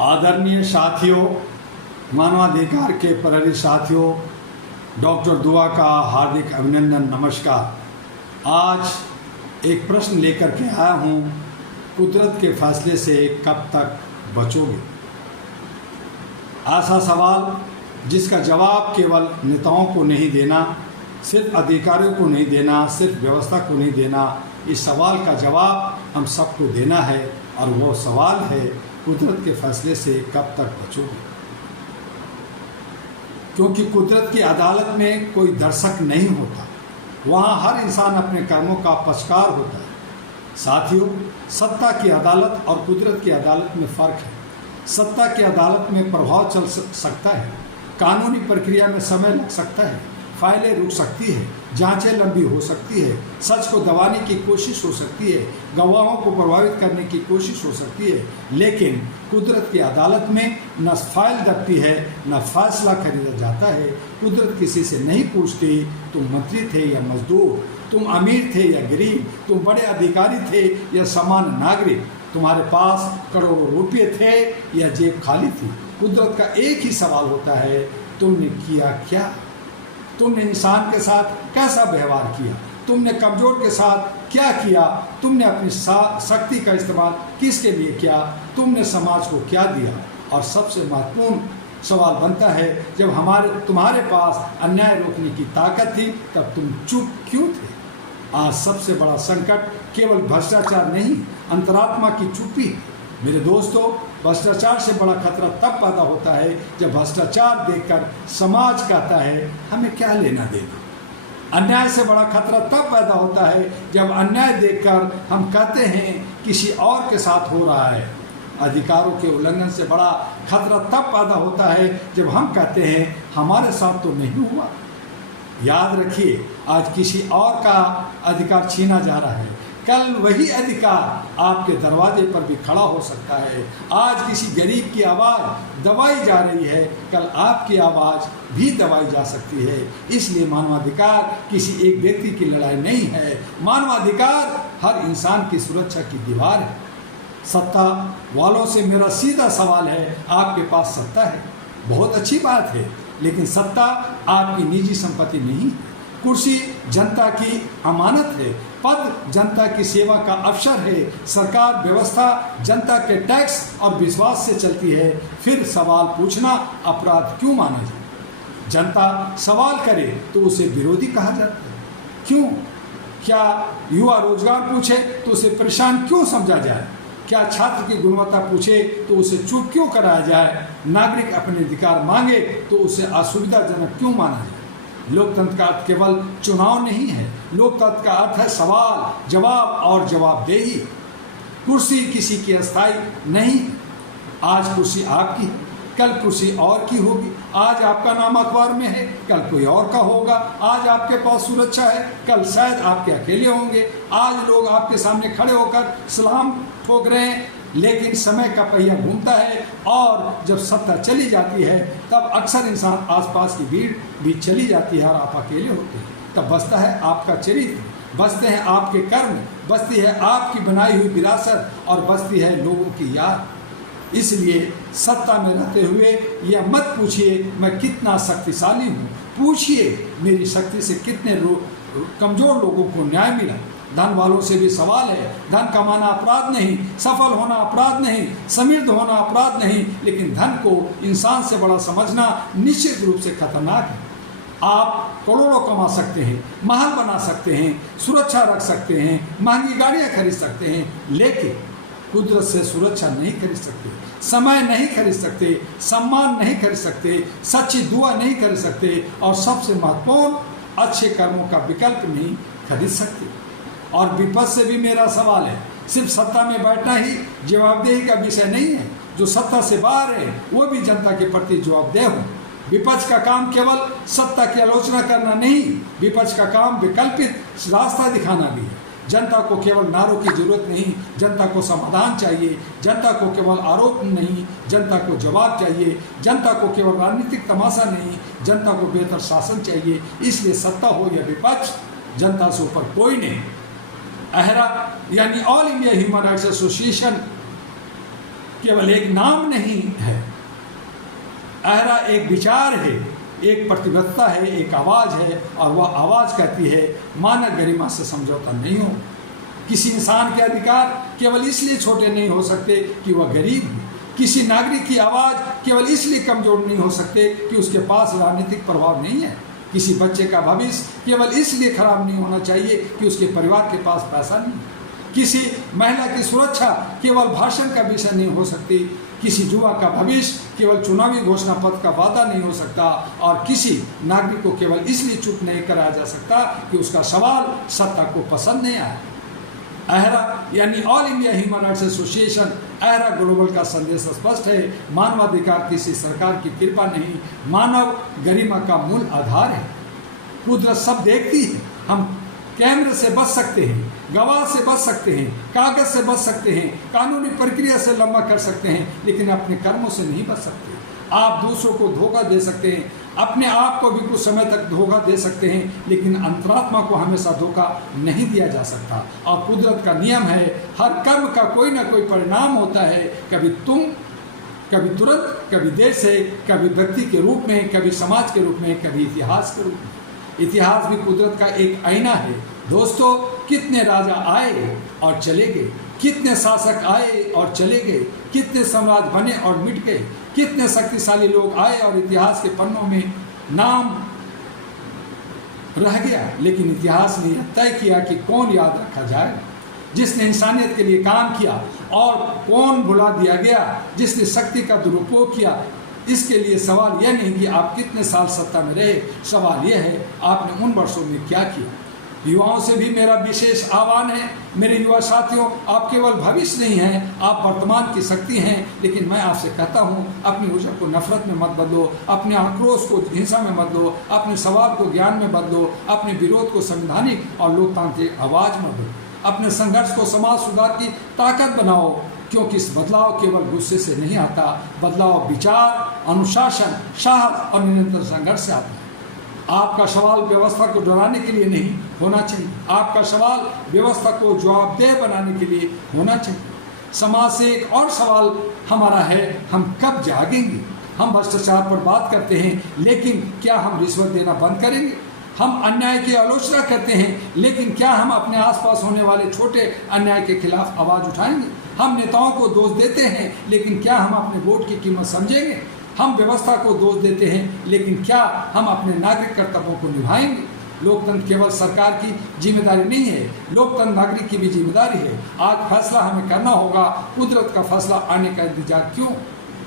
आदरणीय साथियों, मानवाधिकार के प्रहरी साथियों, डॉक्टर दुआ का हार्दिक अभिनंदन, नमस्कार। आज एक प्रश्न लेकर के आया हूँ, कुदरत के फैसले से कब तक बचोगे? ऐसा सवाल जिसका जवाब केवल नेताओं को नहीं देना, सिर्फ अधिकारियों को नहीं देना, सिर्फ व्यवस्था को नहीं देना, इस सवाल का जवाब हम सबको देना है। और वो सवाल है, कुदरत के फैसले से कब तक बचोगे? क्योंकि कुदरत की अदालत में कोई दर्शक नहीं होता, वहाँ हर इंसान अपने कर्मों का पक्षकार होता है। साथियों, सत्ता की अदालत और कुदरत की अदालत में फ़र्क है। सत्ता की अदालत में प्रभाव चल सकता है, कानूनी प्रक्रिया में समय लग सकता है, फाइलें रुक सकती है, जांचें लंबी हो सकती है, सच को दबाने की कोशिश हो सकती है, गवाहों को प्रभावित करने की कोशिश हो सकती है। लेकिन कुदरत की अदालत में न फाइल दबती है, न फैसला खरीदा जाता है। कुदरत किसी से नहीं पूछती तुम मंत्री थे या मजदूर, तुम अमीर थे या गरीब, तुम बड़े अधिकारी थे या सामान्य नागरिक, तुम्हारे पास करोड़ों रुपये थे या जेब खाली थी। कुदरत का एक ही सवाल होता है, तुमने किया क्या? तुमने इंसान के साथ कैसा व्यवहार किया? तुमने कमज़ोर के साथ क्या किया? तुमने अपनी शक्ति का इस्तेमाल किसके लिए किया? तुमने समाज को क्या दिया? और सबसे महत्वपूर्ण सवाल बनता है, जब तुम्हारे पास अन्याय रोकने की ताकत थी, तब तुम चुप क्यों थे? आज सबसे बड़ा संकट केवल भ्रष्टाचार नहीं, अंतरात्मा की चुप्पी। मेरे दोस्तों, भ्रष्टाचार से बड़ा खतरा तब पैदा होता है जब भ्रष्टाचार देखकर समाज कहता है हमें क्या लेना देना। अन्याय से बड़ा खतरा तब पैदा होता है जब अन्याय देखकर हम कहते हैं किसी और के साथ हो रहा है। अधिकारों के उल्लंघन से बड़ा खतरा तब पैदा होता है जब हम कहते हैं हमारे साथ तो नहीं हुआ। याद रखिए, आज किसी और का अधिकार छीना जा रहा है, कल वही अधिकार आपके दरवाजे पर भी खड़ा हो सकता है। आज किसी गरीब की आवाज़ दबाई जा रही है, कल आपकी आवाज़ भी दबाई जा सकती है। इसलिए मानवाधिकार किसी एक व्यक्ति की लड़ाई नहीं है, मानवाधिकार हर इंसान की सुरक्षा की दीवार है। सत्ता वालों से मेरा सीधा सवाल है, आपके पास सत्ता है, बहुत अच्छी बात है, लेकिन सत्ता आपकी निजी संपत्ति नहीं है। कुर्सी जनता की अमानत है, पद जनता की सेवा का अवसर है, सरकार व्यवस्था जनता के टैक्स और विश्वास से चलती है। फिर सवाल पूछना अपराध क्यों माना जाए? जनता सवाल करे तो उसे विरोधी कहा जाता है, क्यों? क्या युवा रोजगार पूछे तो उसे परेशान क्यों समझा जाए? क्या छात्र की गुणवत्ता पूछे तो उसे चुप क्यों कराया जाए? नागरिक अपने अधिकार मांगे तो उसे असुविधाजनक क्यों माना जाए? लोकतंत्र का अर्थ केवल चुनाव नहीं है, लोकतंत्र का अर्थ है सवाल, जवाब और जवाबदेही। कुर्सी किसी की अस्थायी नहीं। आज कुर्सी आपकी, कल कुर्सी और की होगी। आज आपका नाम अखबार में है, कल कोई और का होगा। आज आपके पास सुरक्षा है, कल शायद आपके अकेले होंगे। आज लोग आपके सामने खड़े होकर सलाम ठोक रहे हैं, लेकिन समय का पहिया घूमता है और जब सत्ता चली जाती है तब अक्सर इंसान आसपास की भीड़ भी चली जाती है और आप अकेले होते हैं। तब बचता है आपका चरित्र, बचते हैं आपके कर्म, बचती है आपकी बनाई हुई विरासत और बचती है लोगों की याद। इसलिए सत्ता में रहते हुए यह मत पूछिए मैं कितना शक्तिशाली हूँ, पूछिए मेरी शक्ति से कितने कमज़ोर लोगों को न्याय मिला। धन वालों से भी सवाल है, धन कमाना अपराध नहीं, सफल होना अपराध नहीं, समृद्ध होना अपराध नहीं, लेकिन धन को इंसान से बड़ा समझना निश्चित रूप से खतरनाक है। आप करोड़ों कमा सकते हैं, महल बना सकते हैं, सुरक्षा रख सकते हैं, महंगी गाड़ियाँ खरीद सकते हैं, लेकिन कुदरत से सुरक्षा नहीं खरीद सकते, समय नहीं खरीद सकते, सम्मान नहीं खरीद सकते, सच्ची दुआ नहीं खरीद सकते, और सबसे महत्वपूर्ण अच्छे कर्मों का विकल्प नहीं खरीद सकते। और विपक्ष से भी मेरा सवाल है, सिर्फ सत्ता में बैठना ही जवाबदेही का विषय नहीं है। जो सत्ता से बाहर है वो भी जनता के प्रति जवाबदेह हो। विपक्ष का काम केवल सत्ता की आलोचना करना नहीं, विपक्ष का काम विकल्पित रास्ता दिखाना भी है। जनता को केवल नारों की जरूरत नहीं, जनता को समाधान चाहिए। जनता को केवल आरोप नहीं, जनता को जवाब चाहिए। जनता को केवल राजनीतिक तमाशा नहीं, जनता को बेहतर शासन चाहिए। इसलिए सत्ता हो या विपक्ष, जनता से ऊपर कोई नहीं। अहरा यानी all India human rights association केवल एक नाम नहीं है, अहरा एक विचार है, एक प्रतिबद्धता है, एक आवाज़ है, और वह आवाज़ कहती है मानव गरिमा से समझौता नहीं हो। किसी इंसान के अधिकार केवल इसलिए छोटे नहीं हो सकते कि वह गरीब है। किसी नागरिक की आवाज़ केवल इसलिए कमज़ोर नहीं हो सकते कि उसके पास राजनीतिक प्रभाव नहीं है। किसी बच्चे का भविष्य केवल इसलिए खराब नहीं होना चाहिए कि उसके परिवार के पास पैसा नहीं है। किसी महिला की सुरक्षा केवल भाषण का विषय नहीं हो सकती। किसी युवा का भविष्य केवल चुनावी घोषणा पत्र का वादा नहीं हो सकता, और किसी नागरिक को केवल इसलिए चुप नहीं कराया जा सकता कि उसका सवाल सत्ता को पसंद नहीं आया। अहरा यानी all India human rights association, AHRA global का संदेश स्पष्ट है। मानवाधिकार किसी सरकार की कृपा नहीं, मानव गरिमा का मूल आधार है। कुदरत सब देखती है। हम कैमरे से बच सकते हैं, गवाह से बच सकते हैं, कागज से बच सकते हैं, कानूनी प्रक्रिया से लंबा कर सकते हैं, लेकिन अपने कर्मों से नहीं बच सकते। आप दूसरों को धोखा दे सकते हैं, अपने आप को भी कुछ समय तक धोखा दे सकते हैं, लेकिन अंतरात्मा को हमेशा धोखा नहीं दिया जा सकता। और कुदरत का नियम है, हर कर्म का कोई ना कोई परिणाम होता है, कभी तुम, कभी तुरंत, कभी देर से, कभी व्यक्ति के रूप में, कभी समाज के रूप में, कभी इतिहास के रूप में। इतिहास भी कुदरत का एक आईना है। दोस्तों, कितने राजा आए और चले गए, कितने शासक आए और चले गए, कितने साम्राज्य बने और मिट गए, कितने शक्तिशाली लोग आए और इतिहास के पन्नों में नाम रह गया, लेकिन इतिहास ने यह तय किया कि कौन याद रखा जाए, जिसने इंसानियत के लिए काम किया, और कौन भुला दिया गया, जिसने शक्ति का दुरुपयोग किया। इसके लिए सवाल यह नहीं कि आप कितने साल सत्ता में रहे, सवाल यह है आपने उन वर्षों में क्या किया। युवाओं से भी मेरा विशेष आह्वान है। मेरे युवा साथियों, आप केवल भविष्य नहीं हैं, आप वर्तमान की शक्ति हैं। लेकिन मैं आपसे कहता हूं, अपनी ऊर्जा को नफरत में मत बदलो, अपने आक्रोश को हिंसा में मत दो, अपने सवाल को ज्ञान में बदलो, अपने विरोध को संवैधानिक और लोकतांत्रिक आवाज में बदलो, अपने संघर्ष को समाज सुधार की ताकत बनाओ, क्योंकि इस बदलाव केवल गुस्से से नहीं आता, बदलाव विचार, अनुशासन, साहस और निरंतर संघर्ष से आता है। आपका सवाल व्यवस्था को डराने के लिए नहीं होना चाहिए, आपका सवाल व्यवस्था को जवाबदेह बनाने के लिए होना चाहिए। समाज से एक और सवाल हमारा है, हम कब जागेंगे? हम भ्रष्टाचार पर बात करते हैं, लेकिन क्या हम रिश्वत देना बंद करेंगे? हम अन्याय की आलोचना करते हैं, लेकिन क्या हम अपने आसपास होने वाले छोटे अन्याय के खिलाफ आवाज़ उठाएंगे? हम नेताओं को दोष देते हैं, लेकिन क्या हम अपने वोट की कीमत समझेंगे? हम व्यवस्था को दोष देते हैं, लेकिन क्या हम अपने नागरिक कर्तव्यों को निभाएंगे? लोकतंत्र केवल सरकार की जिम्मेदारी नहीं है, लोकतंत्र नागरिक की भी जिम्मेदारी है। आज फैसला हमें करना होगा, कुदरत का फैसला आने का इंतजार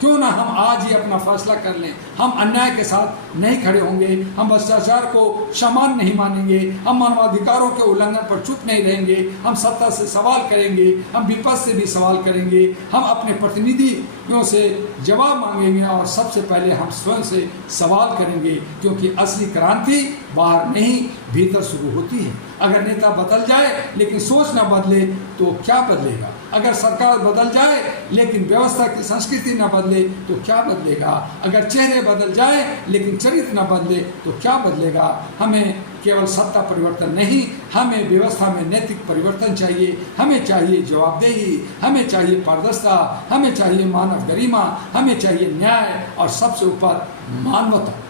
क्यों ना हम आज ही अपना फैसला कर लें। हम अन्याय के साथ नहीं खड़े होंगे, हम भ्रष्टाचार को समान नहीं मानेंगे, हम मानवाधिकारों के उल्लंघन पर चुप नहीं रहेंगे, हम सत्ता से सवाल करेंगे, हम विपक्ष से भी सवाल करेंगे, हम अपने प्रतिनिधियों से जवाब मांगेंगे, और सबसे पहले हम स्वयं से सवाल करेंगे, क्योंकि असली क्रांति बाहर नहीं भीतर शुरू होती है। अगर नेता बदल जाए लेकिन सोच न बदले तो क्या बदलेगा? अगर सरकार बदल जाए लेकिन व्यवस्था की संस्कृति न बदले तो क्या बदलेगा? अगर चेहरे बदल जाए लेकिन चरित्र न बदले तो क्या बदलेगा? हमें केवल सत्ता परिवर्तन नहीं, हमें व्यवस्था में नैतिक परिवर्तन चाहिए। हमें चाहिए जवाबदेही, हमें चाहिए पारदर्शिता, हमें चाहिए मानव गरिमा, हमें चाहिए न्याय, और सबसे ऊपर मानवता।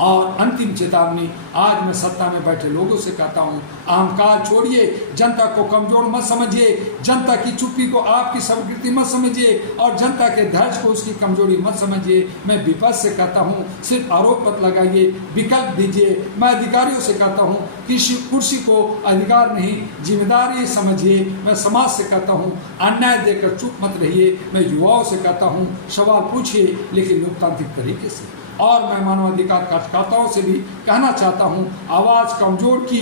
और अंतिम चेतावनी आज मैं सत्ता में बैठे लोगों से कहता हूँ, अहंकार छोड़िए, जनता को कमजोर मत समझिए, जनता की चुप्पी को आपकी स्वीकृति मत समझिए, और जनता के धैर्य को उसकी कमजोरी मत समझिए। मैं विपक्ष से कहता हूँ, सिर्फ आरोप मत लगाइए, विकल्प दीजिए। मैं अधिकारियों से कहता हूँ, किसी कुर्सी को अधिकार नहीं जिम्मेदारी समझिए। मैं समाज से कहता हूँ, अन्याय देकर चुप मत रहिए। मैं युवाओं से कहता हूँ, सवाल पूछिए, लेकिन लोकतांत्रिक तरीके से। और मैं मानवाधिकार कार्यकर्ताओं से भी कहना चाहता हूं, आवाज़ कमजोर की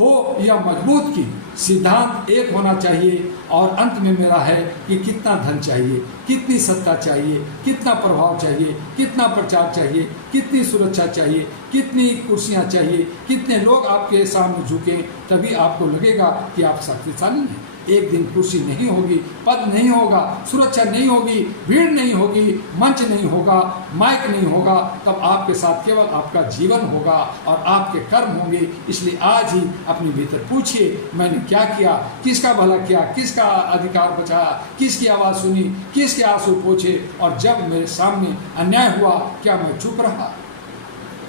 हो या मजबूत की, सिद्धांत एक होना चाहिए। और अंत में मेरा है कि कितना धन चाहिए, कितनी सत्ता चाहिए, कितना प्रभाव चाहिए, कितना प्रचार चाहिए, कितनी सुरक्षा चाहिए, कितनी कुर्सियां चाहिए, कितने लोग आपके सामने झुकें, तभी आपको लगेगा कि आप शक्तिशाली हैं। एक दिन कुर्सी नहीं होगी, पद नहीं होगा, सुरक्षा नहीं होगी, भीड़ नहीं होगी, मंच नहीं होगा, माइक नहीं होगा, तब आपके साथ केवल आपका जीवन होगा और आपके कर्म होंगे। इसलिए आज ही अपने भीतर पूछिए, मैंने क्या किया, किसका भला किया, किसका अधिकार बचाया, किसकी आवाज़ सुनी, किसके आंसू पोंछे, और जब मेरे सामने अन्याय हुआ क्या मैं चुप रहा?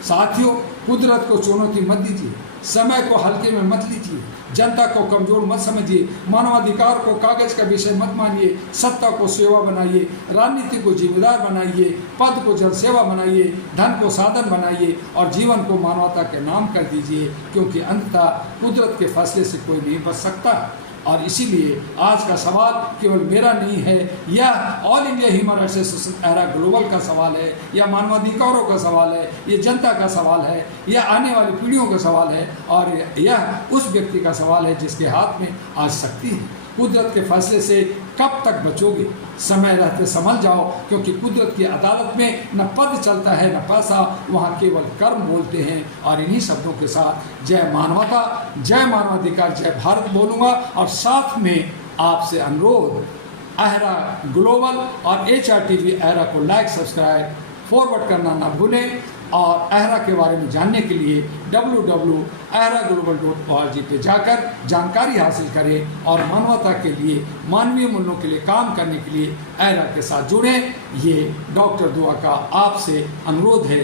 साथियों, कुदरत को चुनौती मत दीजिए, समय को हल्के में मत लीजिए, जनता को कमजोर मत समझिए, मानवाधिकार को कागज का विषय मत मानिए, सत्ता को सेवा बनाइए, राजनीति को जिम्मेदार बनाइए, पद को जनसेवा बनाइए, धन को साधन बनाइए और जीवन को मानवता के नाम कर दीजिए, क्योंकि अंततः कुदरत के फैसले से कोई नहीं बच सकता। और इसीलिए आज का सवाल केवल मेरा नहीं है, यह all India human rights association era global का सवाल है, यह मानवाधिकारों का सवाल है, ये जनता का सवाल है, यह आने वाली पीढ़ियों का सवाल है, और यह उस व्यक्ति का सवाल है जिसके हाथ में आज शक्ति है। कुदरत के फैसले से कब तक बचोगे? समय रहते संभल जाओ, क्योंकि कुदरत की अदालत में न पद चलता है न पैसा, वहाँ केवल कर्म बोलते हैं। और इन्हीं शब्दों के साथ जय मानवता, जय मानवाधिकार, जय भारत बोलूँगा। और साथ में आपसे अनुरोध, एरा ग्लोबल और HRTV एरा को लाइक, सब्सक्राइब, फॉरवर्ड करना ना भूलें। और एहरा के बारे में जानने के लिए www.ehraglobal.org पे जाकर जानकारी हासिल करें और मानवता के लिए, मानवीय मूल्यों के लिए काम करने के लिए एहरा के साथ जुड़ें। ये डॉक्टर दुआ का आपसे अनुरोध है।